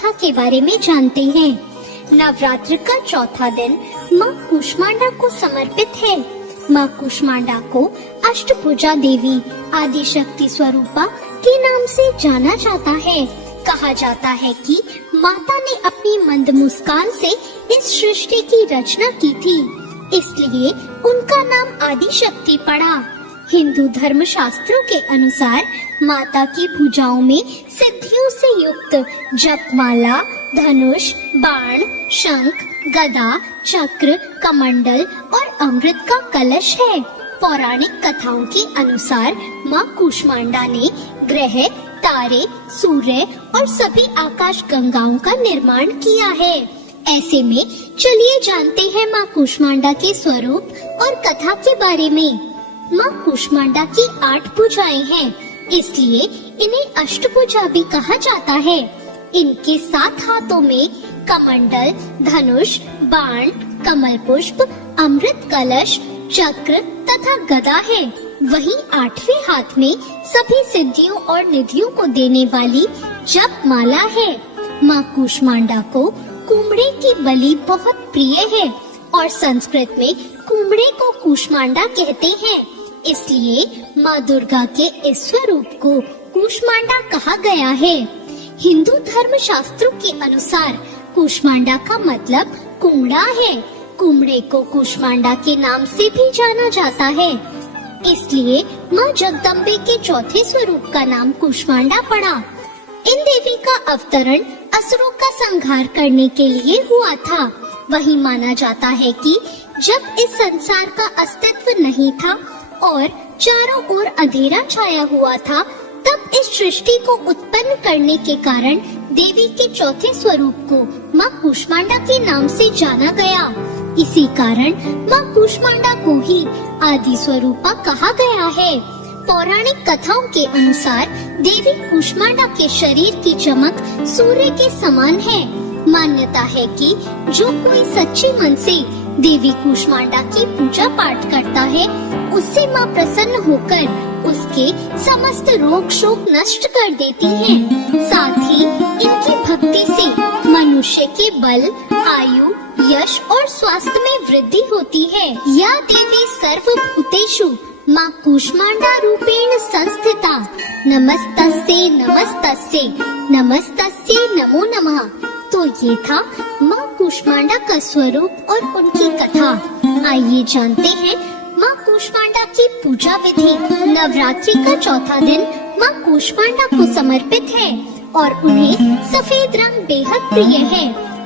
कथा के बारे में जानते हैं। नवरात्र का चौथा दिन माँ कूष्मांडा को समर्पित है। माँ कूष्मांडा को अष्टभुजा देवी आदि शक्ति स्वरूपा के नाम से जाना जाता है। कहा जाता है कि माता ने अपनी मंद मुस्कान से इस सृष्टि की रचना की थी, इसलिए उनका नाम आदि शक्ति पड़ा। हिंदू धर्म शास्त्रों के अनुसार माता की भुजाओं में सिद्धियों से युक्त जपमाला, धनुष, बाण, शंख, गदा, चक्र, कमंडल और अमृत का कलश है। पौराणिक कथाओं के अनुसार माँ कूष्मांडा ने ग्रह, तारे, सूर्य और सभी आकाश गंगाओं का निर्माण किया है। ऐसे में चलिए जानते हैं माँ कूष्मांडा के स्वरूप और कथा के बारे में। माँ कूष्मांडा की 8 भुजाएं हैं, इसलिए इन्हें अष्टभुजा भी कहा जाता है। इनके 7 हाथों में कमंडल, धनुष, बाण, कमल पुष्प, अमृत कलश, चक्र तथा गदा है। वहीं 8वें हाथ में सभी सिद्धियों और निधियों को देने वाली जप माला है। माँ कूष्मांडा को कुमड़े की बलि बहुत प्रिय है और संस्कृत में कुमड़े को कूष्मांडा कहते हैं, इसलिए माँ दुर्गा के इस स्वरूप को कूष्मांडा कहा गया है। हिंदू धर्म शास्त्रों के अनुसार कूष्मांडा का मतलब कुमड़ा है। कुमड़े को कूष्मांडा के नाम से भी जाना जाता है, इसलिए माँ जगदम्बे के चौथे स्वरूप का नाम कूष्मांडा पड़ा। इन देवी का अवतरण असुरों का संहार करने के लिए हुआ था। वही माना जाता है कि जब इस संसार का अस्तित्व नहीं था और चारों ओर अंधेरा छाया हुआ था, तब इस सृष्टि को उत्पन्न करने के कारण देवी के चौथे स्वरूप को माँ कूष्मांडा के नाम से जाना गया। इसी कारण माँ कूष्मांडा को ही आदि स्वरूपा कहा गया है। पौराणिक कथाओं के अनुसार देवी कूष्मांडा के शरीर की चमक सूर्य के समान है। मान्यता है कि जो कोई सच्चे मन से देवी कूष्मांडा की पूजा पाठ करता है, उससे माँ प्रसन्न होकर उसके समस्त रोग शोक नष्ट कर देती हैं। साथ ही इनकी भक्ति से मनुष्य के बल, आयु, यश और स्वास्थ्य में वृद्धि होती है। या देवी सर्वभूतेषु माँ कूष्मांडा रूपेण संस्थिता, नमस्तस्यै नमस्तस्यै नमस्तस्यै नमो नमः। तो ये था माँ कूष्मांडा का स्वरूप और उनकी कथा। आइए जानते हैं माँ कूष्मांडा की पूजा विधि। नवरात्रि का चौथा दिन माँ कूष्मांडा को समर्पित है और उन्हें सफेद रंग बेहद प्रिय है,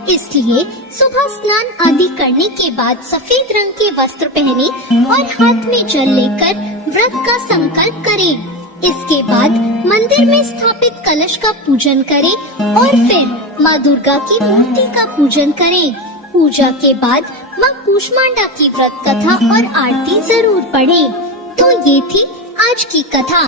इसलिए सुबह स्नान आदि करने के बाद सफेद रंग के वस्त्र पहने और हाथ में जल लेकर व्रत का संकल्प करें। इसके बाद मंदिर में स्थापित कलश का पूजन करें और फिर माँ दुर्गा की मूर्ति का पूजन करें। पूजा के बाद माँ कूष्मांडा की व्रत कथा और आरती जरूर पढ़ें। तो ये थी आज की कथा।